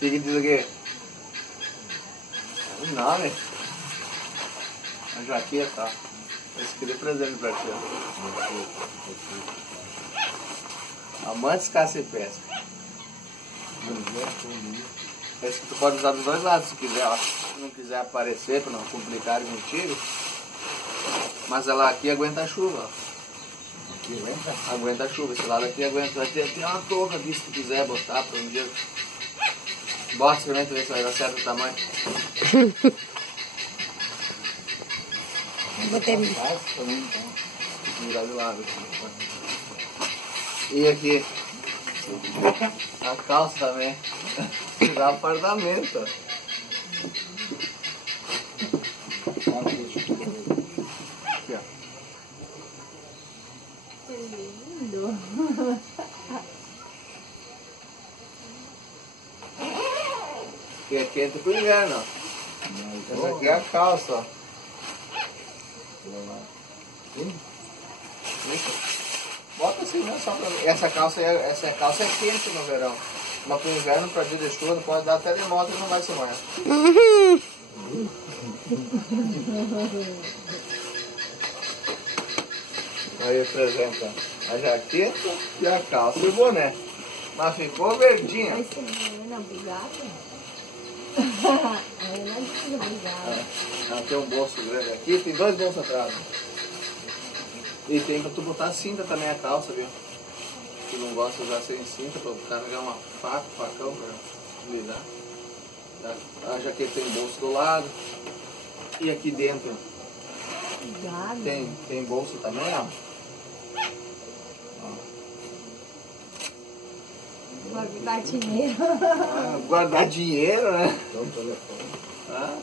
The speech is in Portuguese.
que diz aqui? Não, né? A jaqueta, tá? Esse aqui é presente pra ti. Amantes caça e pesca. Esse que tu pode usar dos dois lados se quiser, ó. Se não quiser aparecer para não complicar contigo. Mas ela aqui aguenta a chuva, ó. Aqui aguenta? Aguenta a chuva, esse lado aqui aguenta. Vai ter uma touca aqui se tu quiser botar para um dia. Bota, experimenta ver se vai dar certo o tamanho. Botei. Também, então. Tem que virar de lado aqui. E aqui. A calça também. Dá apartamento. Aqui, ó. Que lindo. E aqui entra pro inverno, ó. Essa aqui é a calça, ó. Bota assim, né? Só pra... essa calça é quente no verão. Mas pro inverno, pra dia de chuva, pode dar até de moto e não vai se molhar. Aí apresenta a jaqueta e a calça e o boné. Mas ficou verdinha. Mas você não é obrigada? Não é obrigada. Ela tem um bolso grande aqui, tem dois bolsos atrás. E tem pra tu botar a cinta também a calça, viu? Tu não gosta de usar sem cinta pra carregar uma faca, facão pra lidar. A jaqueta tem bolso do lado. E aqui dentro Obrigada. tem bolso também, ó. Guardar dinheiro. Guardar dinheiro, né? Dá um telefone. Ah.